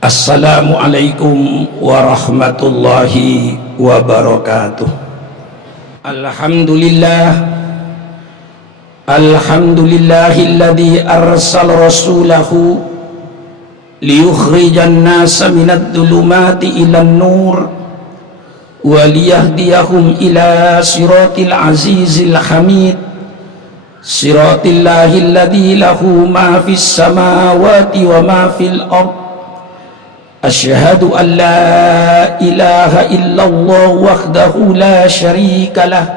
Assalamualaikum warahmatullahi wabarakatuh. Alhamdulillahilladzi arsala rasulahu liyukhrijan nasa minadh dhulumati ilan nur wa liyahdiyahum ila siratil azizil hamid, siratillahilladzi lahu ma fis samawati wa ma fil ardh. Asyhadu an la ilaha illallah wahdahu la syarika lah,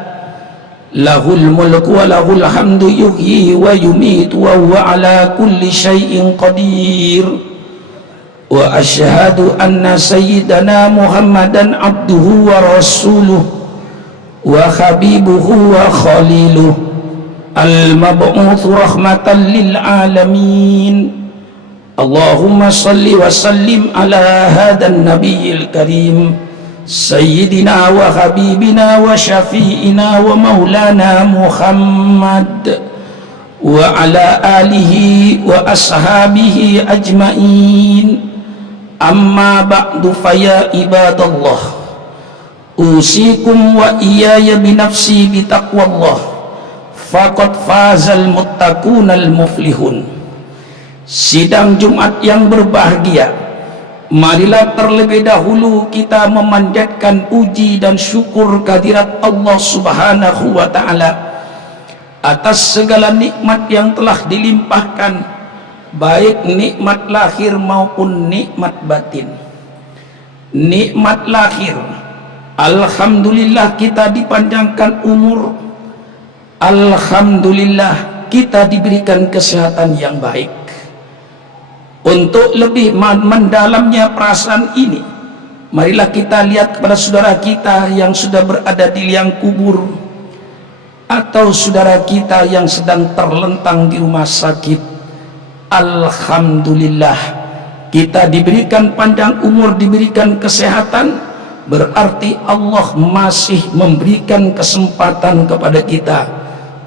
lahul mulku wa lahul hamdu yuhyi wa yumitu wa huwa ala kulli syai'in qadir. Wa asyhadu anna sayyidana Muhammadan abduhu wa rasuluh wa habibuhu wa khaliluh, al-mab'uts rahmatan lil alamin. Allahumma salli wa sallim ala hadan nabiyil karim sayyidina wa habibina wa syafi'ina wa maulana Muhammad wa ala alihi wa ashabihi ajma'in. Amma ba'du faya ibadallah, usikum wa iyaya binafsi bitaqwallah, faqad fazal muttaqunal muflihun. Sidang Jumat yang berbahagia, marilah terlebih dahulu kita memanjatkan puji dan syukur kehadirat Allah Subhanahu wa ta'ala atas segala nikmat yang telah dilimpahkan, baik nikmat lahir maupun nikmat batin. Nikmat lahir, alhamdulillah kita dipanjangkan umur, alhamdulillah kita diberikan kesehatan yang baik. Untuk lebih mendalamnya perasaan ini, marilah kita lihat kepada saudara kita yang sudah berada di liang kubur, atau saudara kita yang sedang terlentang di rumah sakit. Alhamdulillah kita diberikan panjang umur, diberikan kesehatan, berarti Allah masih memberikan kesempatan kepada kita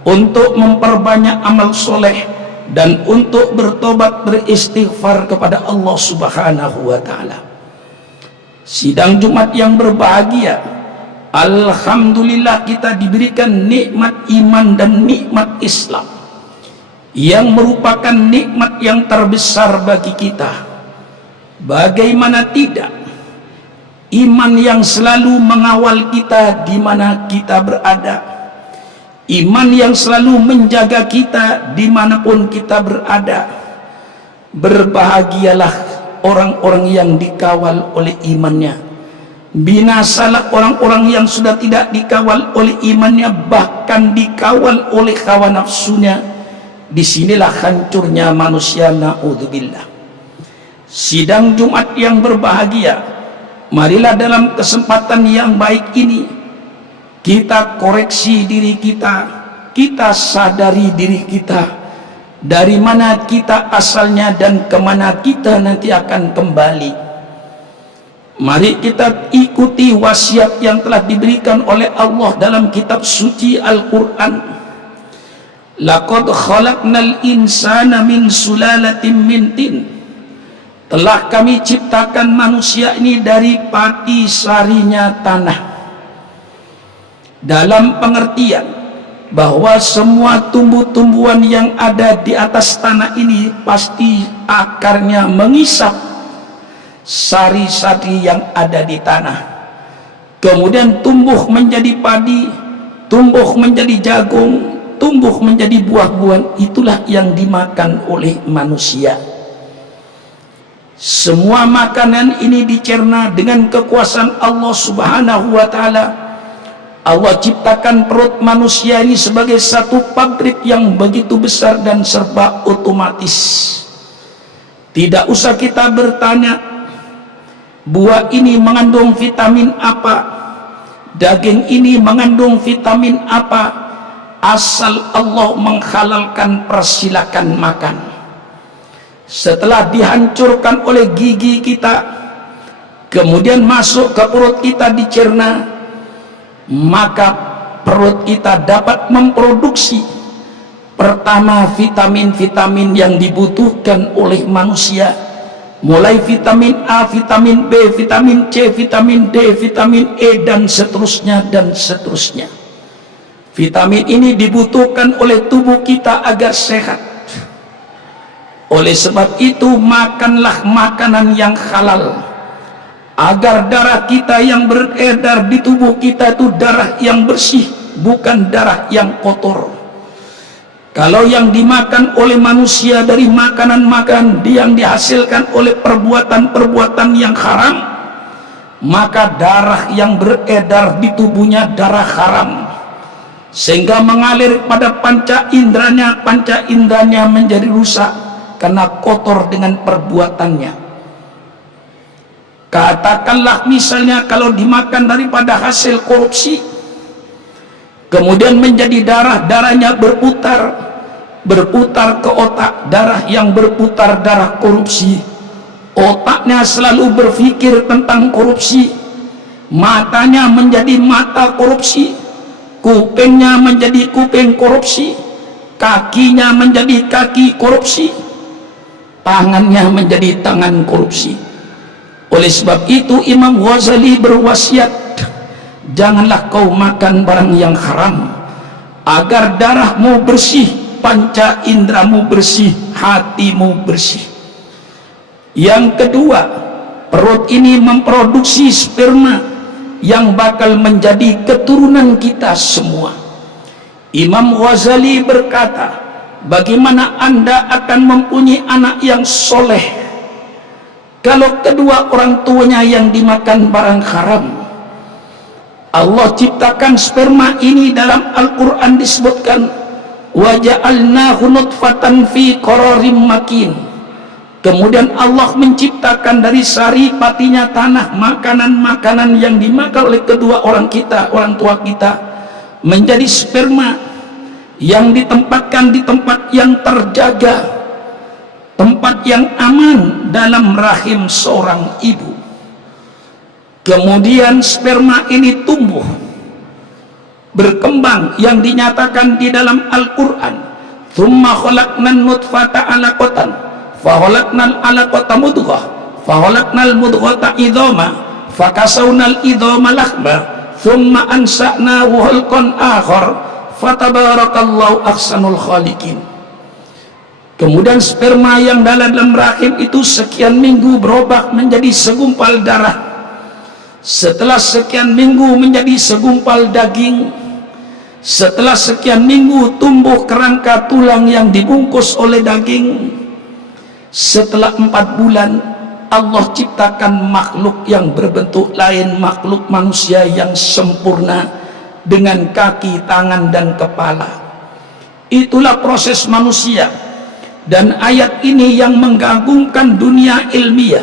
untuk memperbanyak amal soleh dan untuk bertobat, beristighfar kepada Allah Subhanahu wa ta'ala. Sidang Jumat yang berbahagia, alhamdulillah kita diberikan nikmat iman dan nikmat Islam, yang merupakan nikmat yang terbesar bagi kita. Bagaimana tidak, iman yang selalu mengawal kita di mana kita berada, iman yang selalu menjaga kita dimanapun kita berada. Berbahagialah orang-orang yang dikawal oleh imannya, binasalah orang-orang yang sudah tidak dikawal oleh imannya, bahkan dikawal oleh hawa nafsunya. Disinilah hancurnya manusia, na'udzubillah. Sidang Jumat yang berbahagia, marilah dalam kesempatan yang baik ini kita koreksi diri kita, kita sadari diri kita, dari mana kita asalnya dan kemana kita nanti akan kembali. Mari kita ikuti wasiat yang telah diberikan oleh Allah dalam kitab suci Al-Quran. Laqad khalaqnal insana min sulalatin min tin. Telah kami ciptakan manusia ini dari pati sarinya tanah, dalam pengertian bahwa semua tumbuh-tumbuhan yang ada di atas tanah ini pasti akarnya mengisap sari-sari yang ada di tanah, kemudian tumbuh menjadi padi, tumbuh menjadi jagung, tumbuh menjadi buah-buahan. Itulah yang dimakan oleh manusia. Semua makanan ini dicerna dengan kekuasaan Allah Subhanahu wa ta'ala. Allah ciptakan perut manusia ini sebagai satu pabrik yang begitu besar dan serba otomatis. Tidak usah kita bertanya, buah ini mengandung vitamin apa, daging ini mengandung vitamin apa. Asal Allah menghalalkan, persilakan makan. Setelah dihancurkan oleh gigi kita, kemudian masuk ke perut kita dicerna, maka perut kita dapat memproduksi pertama vitamin-vitamin yang dibutuhkan oleh manusia, mulai vitamin A, vitamin B, vitamin C, vitamin D, vitamin E, dan seterusnya dan seterusnya. Vitamin ini dibutuhkan oleh tubuh kita agar sehat. Oleh sebab itu, makanlah makanan yang halal, agar darah kita yang beredar di tubuh kita itu darah yang bersih, bukan darah yang kotor. Kalau yang dimakan oleh manusia dari makanan-makanan yang dihasilkan oleh perbuatan-perbuatan yang haram, maka darah yang beredar di tubuhnya darah haram, sehingga mengalir pada panca inderanya menjadi rusak karena kotor dengan perbuatannya. Katakanlah misalnya kalau dimakan daripada hasil korupsi, kemudian menjadi darahnya berputar ke otak, darah yang berputar darah korupsi, otaknya selalu berpikir tentang korupsi, matanya menjadi mata korupsi, kupingnya menjadi kuping korupsi, kakinya menjadi kaki korupsi, tangannya menjadi tangan korupsi. Oleh sebab itu Imam Ghazali berwasiat, janganlah kau makan barang yang haram, agar darahmu bersih, panca indramu bersih, hatimu bersih. Yang kedua, perut ini memproduksi sperma yang bakal menjadi keturunan kita semua. Imam Ghazali berkata, bagaimana Anda akan mempunyai anak yang soleh kalau kedua orang tuanya yang dimakan barang haram? Allah ciptakan sperma ini, dalam Al-Quran disebutkan, wa ja'alnahu nutfatan fi qararim makin. Kemudian Allah menciptakan dari sari patinya tanah makanan-makanan yang dimakan oleh kedua orang tua kita menjadi sperma yang ditempatkan di tempat yang terjaga, tempat yang aman dalam rahim seorang ibu. Kemudian sperma ini tumbuh, berkembang, yang dinyatakan di dalam Al-Quran, thumma khalaqnan nutfata alaqatan fa khalaqnal alaqata mudghah fa khalaqnal mudghata idhama fa kasawnal idhama lahma thumma ansa'nahu khalqan akhar fatabarakallahu ahsanul khaliqin. Kemudian sperma yang dalam rahim itu sekian minggu berubah menjadi segumpal darah, setelah sekian minggu menjadi segumpal daging, setelah sekian minggu tumbuh kerangka tulang yang dibungkus oleh daging. Setelah 4 bulan Allah ciptakan makhluk yang berbentuk lain, makhluk manusia yang sempurna dengan kaki, tangan, dan kepala. Itulah proses manusia. Dan ayat ini yang mengagumkan dunia ilmiah.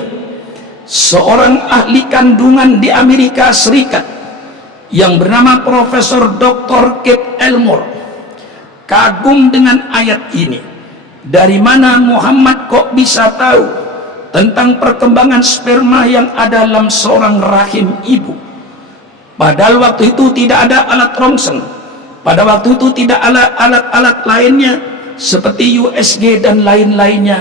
Seorang ahli kandungan di Amerika Serikat yang bernama Profesor Dr. Kip Elmore kagum dengan ayat ini. Dari mana Muhammad kok bisa tahu tentang perkembangan sperma yang ada dalam seorang rahim ibu? Padahal waktu itu tidak ada alat Ronsen, pada waktu itu tidak ada alat-alat lainnya seperti USG dan lain-lainnya.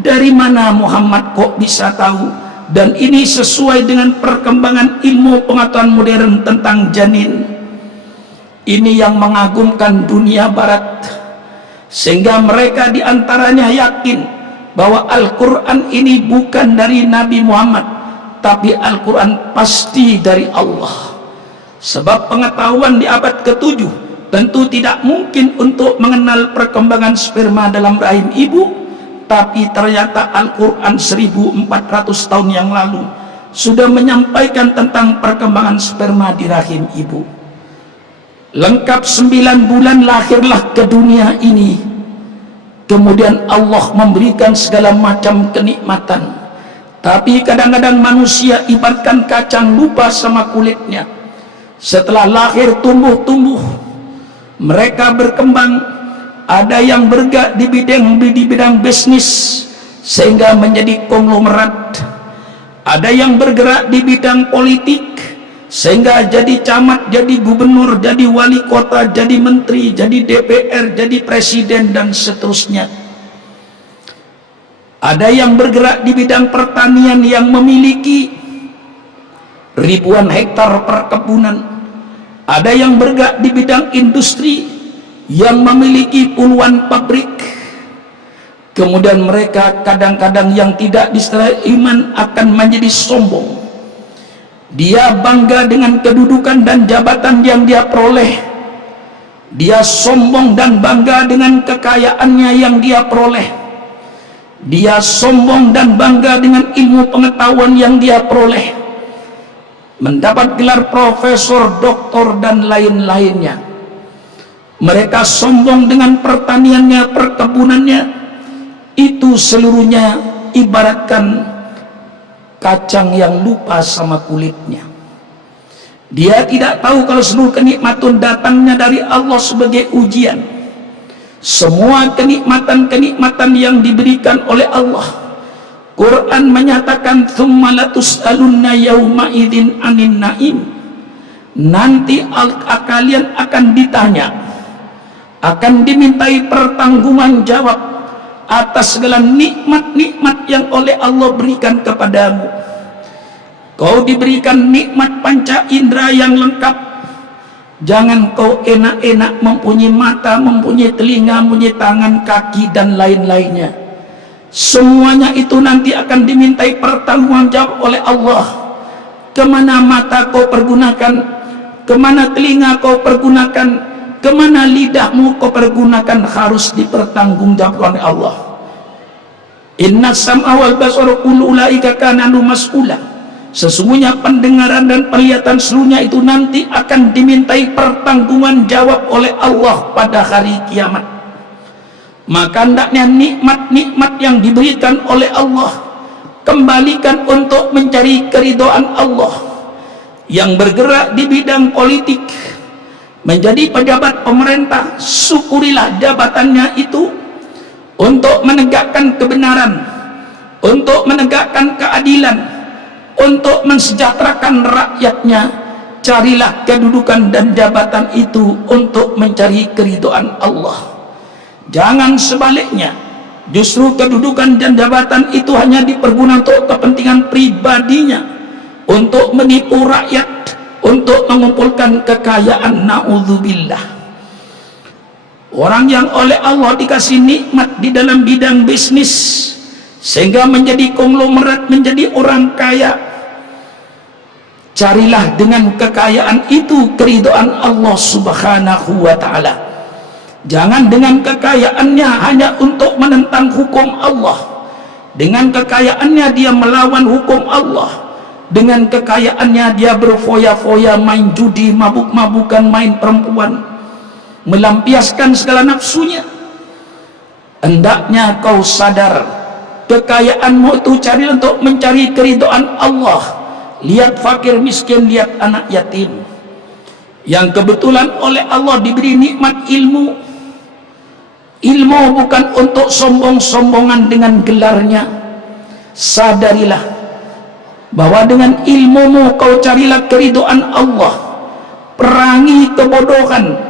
Dari mana Muhammad kok bisa tahu? Dan ini sesuai dengan perkembangan ilmu pengetahuan modern tentang janin. Ini yang mengagumkan dunia barat, sehingga mereka diantaranya yakin bahwa Al-Quran ini bukan dari Nabi Muhammad, tapi Al-Quran pasti dari Allah. Sebab pengetahuan di abad ke-7 tentu tidak mungkin untuk mengenal perkembangan sperma dalam rahim ibu, tapi ternyata Al-Quran 1400 tahun yang lalu sudah menyampaikan tentang perkembangan sperma di rahim ibu. Lengkap 9 bulan lahirlah ke dunia ini. Kemudian Allah memberikan segala macam kenikmatan, tapi kadang-kadang manusia ibaratkan kacang, lupa sama kulitnya. Setelah lahir tumbuh, mereka berkembang. Ada yang bergerak di bidang bisnis sehingga menjadi konglomerat. Ada yang bergerak di bidang politik sehingga jadi camat, jadi gubernur, jadi wali kota, jadi menteri, jadi DPR, jadi presiden, dan seterusnya. Ada yang bergerak di bidang pertanian yang memiliki ribuan hektar perkebunan. Ada yang bergerak di bidang industri yang memiliki puluhan pabrik. Kemudian mereka kadang-kadang yang tidak disertai iman akan menjadi sombong. Dia bangga dengan kedudukan dan jabatan yang dia peroleh. Dia sombong dan bangga dengan kekayaannya yang dia peroleh. Dia sombong dan bangga dengan ilmu pengetahuan yang dia peroleh, mendapat gelar profesor, doktor, dan lain-lainnya. Mereka sombong dengan pertaniannya, perkebunannya. Itu seluruhnya ibaratkan kacang yang lupa sama kulitnya. Dia tidak tahu kalau seluruh kenikmatan datangnya dari Allah sebagai ujian. Semua kenikmatan-kenikmatan yang diberikan oleh Allah, Quran menyatakan tsumma latus'alunna yauma idzin 'anin na'im. Nanti kalian akan ditanya, akan dimintai pertanggungjawaban jawab atas segala nikmat-nikmat yang oleh Allah berikan kepadamu. Kau diberikan nikmat panca indera yang lengkap. Jangan kau enak-enak mempunyai mata, mempunyai telinga, mempunyai tangan, kaki, dan lain-lainnya. Semuanya itu nanti akan dimintai pertanggungjawab oleh Allah. Kemana mata kau pergunakan, kemana telinga kau pergunakan, kemana lidahmu kau pergunakan, harus dipertanggungjawabkan oleh Allah. Inna sam'a wal basara kullu ulaika kana anhu mas'ula. Sesungguhnya pendengaran dan penglihatan seluruhnya itu nanti akan dimintai pertanggungan jawab oleh Allah pada hari kiamat. Maka hendaknya nikmat-nikmat yang diberikan oleh Allah kembalikan untuk mencari keridhaan Allah. Yang bergerak di bidang politik, menjadi pejabat pemerintah, syukurilah jabatannya itu untuk menegakkan kebenaran, untuk menegakkan keadilan, untuk mensejahterakan rakyatnya. Carilah kedudukan dan jabatan itu untuk mencari keridhaan Allah. Jangan sebaliknya, justru kedudukan dan jabatan itu hanya dipergunakan untuk kepentingan pribadinya, untuk menipu rakyat, untuk mengumpulkan kekayaan. Na'udzubillah. Orang yang oleh Allah dikasih nikmat di dalam bidang bisnis sehingga menjadi konglomerat, menjadi orang kaya, carilah dengan kekayaan itu keridhaan Allah subhanahu wa ta'ala. Jangan dengan kekayaannya hanya untuk menentang hukum Allah. Dengan kekayaannya dia melawan hukum Allah. Dengan kekayaannya dia berfoya-foya, main judi, mabuk-mabukan, main perempuan, melampiaskan segala nafsunya. Hendaknya kau sadar, kekayaanmu itu cari untuk mencari keridhaan Allah. Lihat fakir miskin, lihat anak yatim yang kebetulan oleh Allah diberi nikmat ilmu. Ilmu bukan untuk sombong-sombongan dengan gelarnya. Sadarilah bahwa dengan ilmumu kau carilah keridhaan Allah. Perangi kebodohan,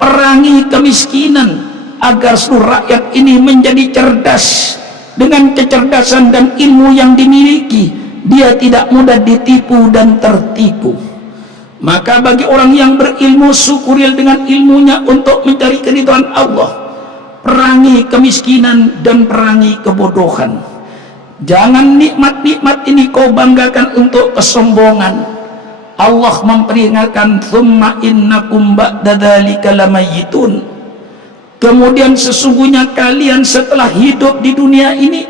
perangi kemiskinan, agar seluruh rakyat ini menjadi cerdas. Dengan kecerdasan dan ilmu yang dimiliki, dia tidak mudah ditipu dan tertipu. Maka bagi orang yang berilmu, syukurilah dengan ilmunya untuk mencari keridhaan Allah. Perangi kemiskinan dan perangi kebodohan. Jangan nikmat-nikmat ini kau banggakan untuk kesombongan. Allah memperingatkan, tsumma innakum ba'da dzalika lamayitun. Kemudian sesungguhnya kalian setelah hidup di dunia ini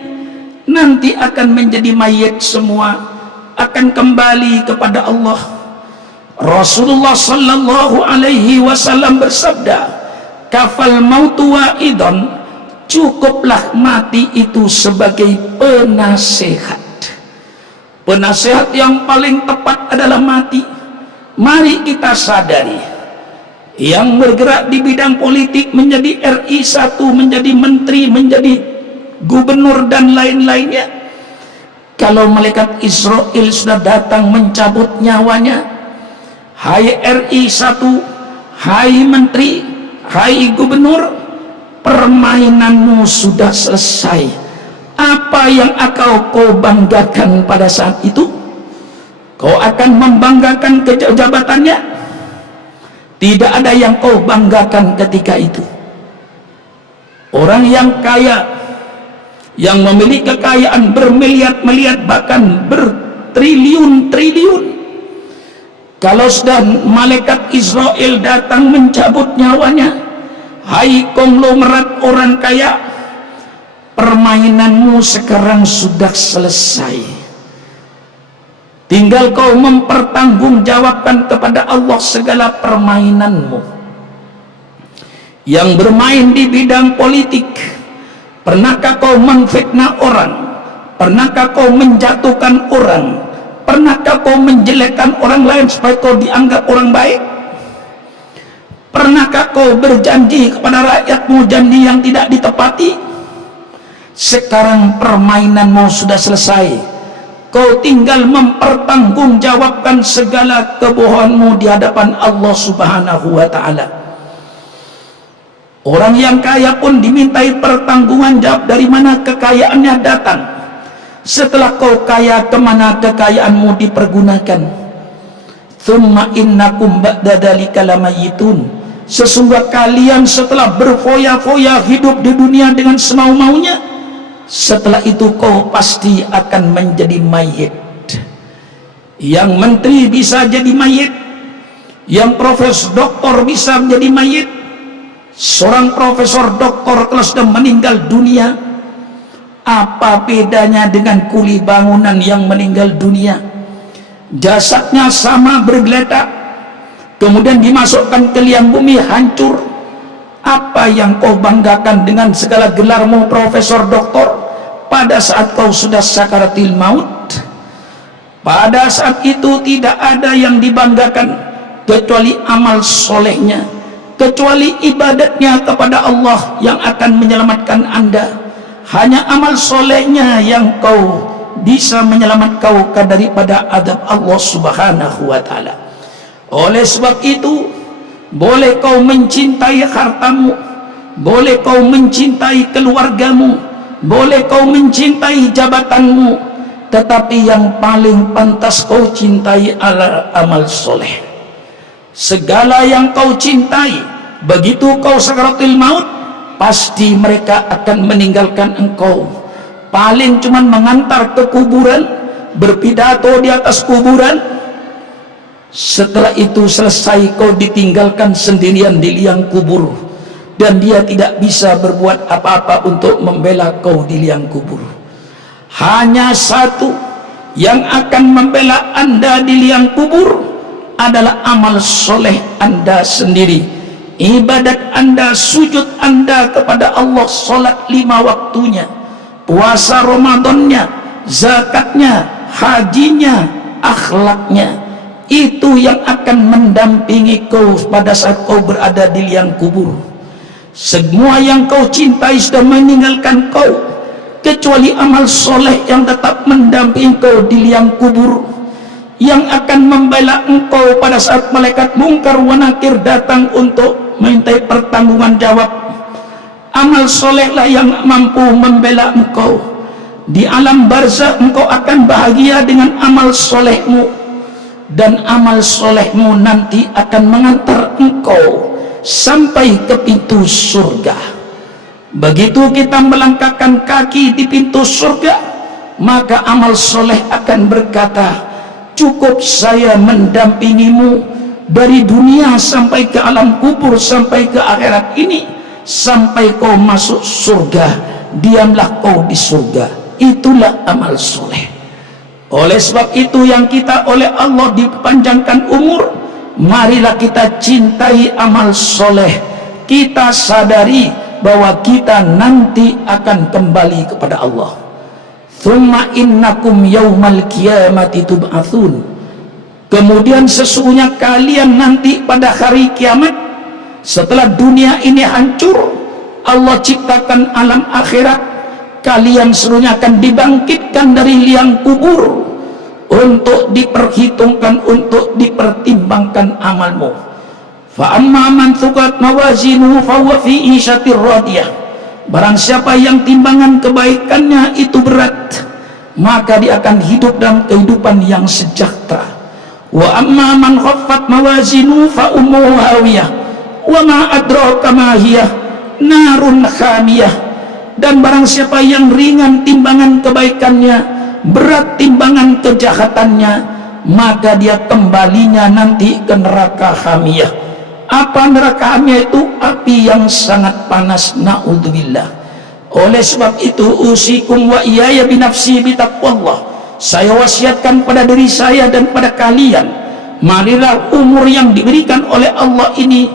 nanti akan menjadi mayit semua, akan kembali kepada Allah. Rasulullah sallallahu alaihi wasallam bersabda, kafal mautu wa'idon, cukuplah mati itu sebagai penasehat. Penasehat yang paling tepat adalah mati. Mari kita sadari, yang bergerak di bidang politik menjadi RI 1, menjadi menteri, menjadi gubernur dan lain-lainnya, kalau malaikat Israel sudah datang mencabut nyawanya, hai RI 1, hai menteri, hai gubernur, permainanmu sudah selesai. Apa yang kau banggakan pada saat itu? Kau akan membanggakan kejabatannya? Tidak ada yang kau banggakan ketika itu. Orang yang kaya, yang memiliki kekayaan bermiliar-miliar, bahkan bertriliun-triliun, kalau sudah malaikat Israel datang mencabut nyawanya, hai konglomerat orang kaya, permainanmu sekarang sudah selesai. Tinggal kau mempertanggungjawabkan kepada Allah segala permainanmu. Yang bermain di bidang politik, pernahkah kau memfitnah orang? Pernahkah kau menjatuhkan orang? Pernahkah kau menjelekkan orang lain supaya kau dianggap orang baik? Pernahkah kau berjanji kepada rakyatmu janji yang tidak ditepati? Sekarang permainanmu sudah selesai. Kau tinggal mempertanggungjawabkan segala kebohonganmu di hadapan Allah Subhanahu wa ta'ala. Orang yang kaya pun dimintai pertanggungan jawab dari mana kekayaannya datang. Setelah kau kaya, kemana kekayaanmu dipergunakan? Thumma innakum ba'da dzalika lamayitun. Sesungguhnya kalian setelah berfoya-foya hidup di dunia dengan semau-maunya, setelah itu kau pasti akan menjadi mayit. Yang menteri bisa jadi mayit, yang profesor doktor bisa menjadi mayit. Seorang profesor doktor kalau sudah meninggal dunia, apa bedanya dengan kuli bangunan yang meninggal dunia? Jasadnya sama bergeletak, kemudian dimasukkan ke liang bumi hancur. Apa yang kau banggakan dengan segala gelarmu profesor doktor pada saat kau sudah sakaratil maut? Pada saat itu tidak ada yang dibanggakan kecuali amal solehnya, kecuali ibadatnya kepada Allah yang akan menyelamatkan anda. Hanya amal solehnya yang kau bisa menyelamatkan kau daripada adab Allah Subhanahu wa ta'ala. Oleh sebab itu, boleh kau mencintai hartamu, boleh kau mencintai keluargamu, boleh kau mencintai jabatanmu, tetapi yang paling pantas kau cintai adalah amal soleh. Segala yang kau cintai, begitu kau sakaratul maut, pasti mereka akan meninggalkan engkau. Paling cuman mengantar ke kuburan, berpidato di atas kuburan. Setelah itu selesai, kau ditinggalkan sendirian di liang kubur, dan dia tidak bisa berbuat apa-apa untuk membela kau di liang kubur. Hanya satu yang akan membela anda di liang kubur adalah amal soleh anda sendiri. Ibadat anda, sujud anda kepada Allah, solat 5 waktunya, puasa Ramadannya, zakatnya, hajinya, akhlaknya, itu yang akan mendampingi kau pada saat kau berada di liang kubur. Semua yang kau cintai sudah meninggalkan kau, kecuali amal soleh yang tetap mendampingi kau di liang kubur, yang akan membela engkau pada saat malaikat mungkar wa nakir datang untuk mintai pertanggungan jawab. Amal solehlah yang mampu membela engkau. Di alam barzakh engkau akan bahagia dengan amal solehmu, dan amal solehmu nanti akan mengantar engkau sampai ke pintu surga. Begitu kita melangkahkan kaki di pintu surga, maka amal soleh akan berkata, cukup saya mendampingimu dari dunia sampai ke alam kubur, sampai ke akhirat ini, sampai kau masuk surga, diamlah kau di surga. Itulah amal soleh. Oleh sebab itu yang kita oleh Allah dipanjangkan umur, marilah kita cintai amal soleh. Kita sadari bahwa kita nanti akan kembali kepada Allah. Thumma innakum yaumal qiyamati tub'atsun. Kemudian sesungguhnya kalian nanti pada hari kiamat, setelah dunia ini hancur, Allah ciptakan alam akhirat, kalian seluruhnya akan dibangkitkan dari liang kubur untuk diperhitungkan, untuk dipertimbangkan amalmu. Fa amma man thuqat mawazinuhu fa huwa fi 'ishatir radiyah. Barang siapa yang timbangan kebaikannya itu berat, maka dia akan hidup dalam kehidupan yang sejahtera. Wa amma man khaffat mawazinu fa ummuhu hawiyah wa ma adraka ma hiya narun khamiyah. Dan barang siapa yang ringan timbangan kebaikannya, berat timbangan kejahatannya, maka dia kembalinya nanti ke neraka hamiyah. Apa neraka hamiyah itu? Api yang sangat panas, na'udzubillah. Oleh sebab itu, usikum wa iyaya binafsi bitaqwallah, saya wasiatkan pada diri saya dan pada kalian, marilah umur yang diberikan oleh Allah ini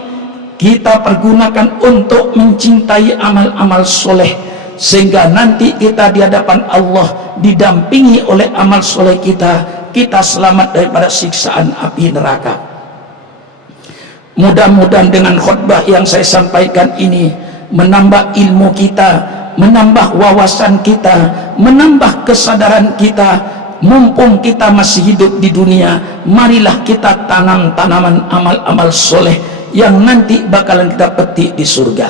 kita pergunakan untuk mencintai amal-amal soleh, sehingga nanti kita di hadapan Allah didampingi oleh amal soleh kita, kita selamat daripada siksaan api neraka. Mudah-mudahan dengan khutbah yang saya sampaikan ini menambah ilmu kita, menambah wawasan kita, menambah kesadaran kita. Mumpung kita masih hidup di dunia, marilah kita tanam tanaman amal-amal soleh yang nanti bakalan kita petik di surga.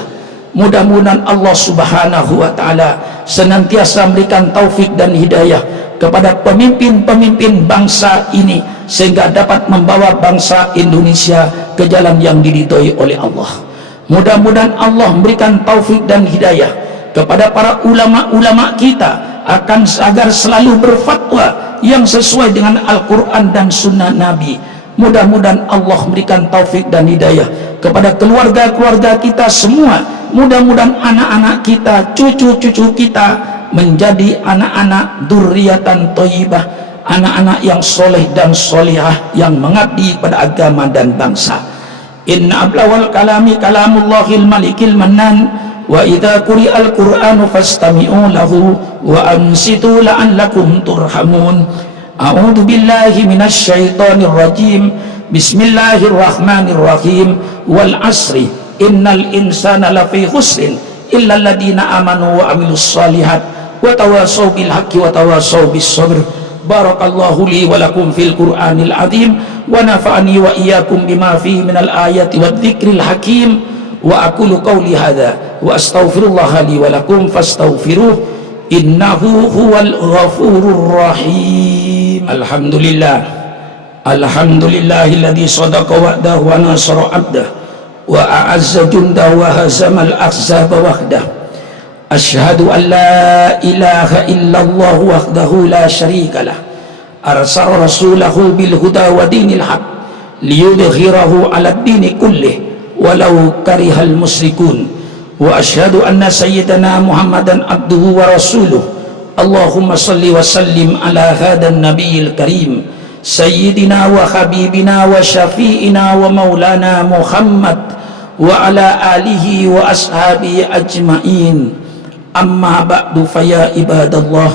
Mudah-mudahan Allah subhanahu wa ta'ala senantiasa memberikan taufik dan hidayah kepada pemimpin-pemimpin bangsa ini, sehingga dapat membawa bangsa Indonesia ke jalan yang diridhoi oleh Allah. Mudah-mudahan Allah memberikan taufik dan hidayah kepada para ulama-ulama kita agar selalu berfatwa yang sesuai dengan Al-Quran dan Sunnah Nabi. Mudah-mudahan Allah memberikan taufik dan hidayah kepada keluarga-keluarga kita semua. Mudah-mudahan anak-anak kita, cucu-cucu kita menjadi anak-anak dzurriatan thayyibah, anak-anak yang soleh dan solihah, yang mengabdi pada agama dan bangsa. Inna ablawal kalami kalamullahil malikil mannan, wa idza quri'al qur'anu fastami'u lahu wa ansitu la'allakum turhamun. A'udzu billahi minasy syaithanir rajim. Bismillahirrahmanirrahim. Wal asri innal insana lafi khusrin illa alladziina amanu wa amilus shalihat wa tawassaw bil haqqi wa tawassaw bis sabr. Barakallahu li wa lakum fil Qur'anil azim wa nafa'ani wa iyyakum bima fihi minal ayati wadh-dhikril hakim. Wa aqulu qawli hadza wa astaghfirullah li wa lakum fastaghfiruh innahu huwal ghafurur rahim. Alhamdulillahilladzi sadaqa wa'dahu wa nasara 'abdahu wa a'azza jundahu wa hazamal ahzaba wahdahu. Asyhadu an la ilaha illallah wahdahu la syarika lah, arsala rasulahu bil huda wa dinil haq liyudhhirahu 'ala ad-dini kullih walau karihal musyrikun. Wa asyhadu anna sayyidana Muhammadan abduhu wa rasuluh. Allahumma salli wa sallim ala hadan nabiyil karim sayyidina wa habibina wa syafi'ina wa maulana Muhammad wa ala alihi wa ashabihi ajma'in. Amma ba'du, faya ibadallah,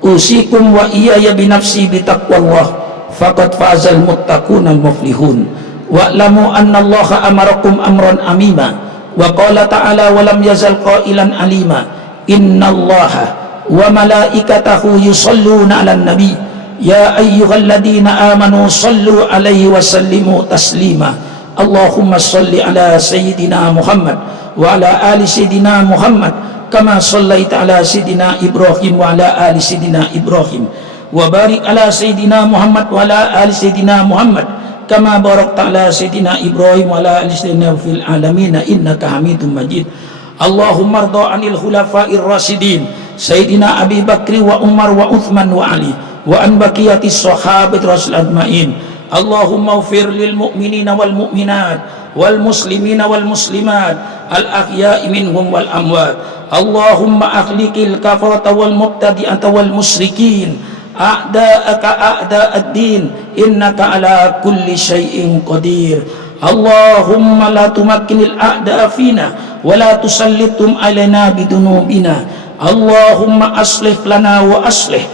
usikum wa iyaya binafsi bitaqwallah, faqad fazal muttaqunal muflihun. Wa'lamu anna allaha amarakum amran amima, wa qala ta'ala wa lam yazal qailan alima, inna allaha wa malaikatahu yusalluna 'alan nabi ya ayyuhalladzina amanu sallu alaihi wa sallimu taslima. Allahumma salli ala sayyidina Muhammad wa ala ali sayyidina Muhammad kama sallaita ala sayyidina Ibrahim wa ala ali sayyidina Ibrahim, wa barik ala sayyidina Muhammad wa ala ali sayyidina Muhammad kama barakta ala sayyidina Ibrahim wa ala ali sayyidina fil alamin innaka Hamidum Majid. Allahumma rda 'anil khulafa'ir rasyidin sayyidina Abi Bakri wa Umar wa Uthman wa Ali wa an baqiyatis sahabat rasul ajmain. Allahumma ighfir lil mu'minina wal mu'minat wal muslimina wal muslimat al ahya'i minhum wal amwat. Allahumma akhliqil kafarata wal mubtadi'ata wal musyrikin a'da'aka a'da'ad din innaka ala kulli syai'in qadir. Allahumma la tumakkinil a'da'a fina wa la tusallithum alaina bidunubina. Allahumma aslih lana wa aslih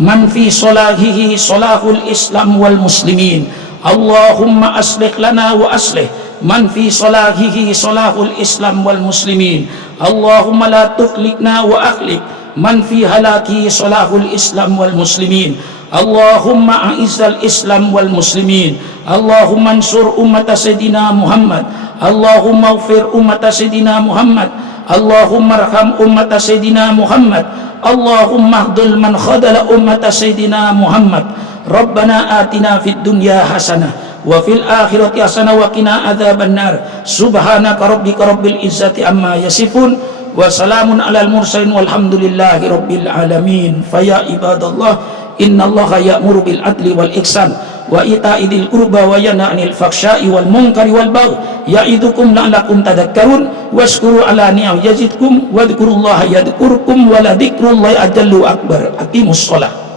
man fi salahihi salahul islam wal muslimin. Allahumma aslih lana wa aslih man fi salahihi salahul islam wal muslimin. Allahumma la tukhlikna wa akhlik man fi halaki salahul islam wal muslimin. Allahumma a'izzal islam wal muslimin. Allahumma ansur ummata sayyidina Muhammad. Allahumma ighfir ummata sayyidina Muhammad. Allahumma arham ummata Sayyidina Muhammad, Allahumma hdul man khadala ummata Sayyidina Muhammad. Rabbana atina fid dunya hasanah wa fil akhirati hasanah wa qina adzabannar. Subhanaka rabbika rabbil izzati amma yasifun wa salamun alal mursalin walhamdulillahi rabbil alamin. Faya ibadallah, innallaha ya'muru bil adli wal ihsan wa ita'i dzil qurba wa yanha 'anil faxsya'i wal munkari wal baghi ya'idukum la'allakum tadhakkarun washkuru ala ni'am yazidkum wadhkurullaha yadhkurkum wa la dzikrullahi ajallu akbar. Aqimus shalah.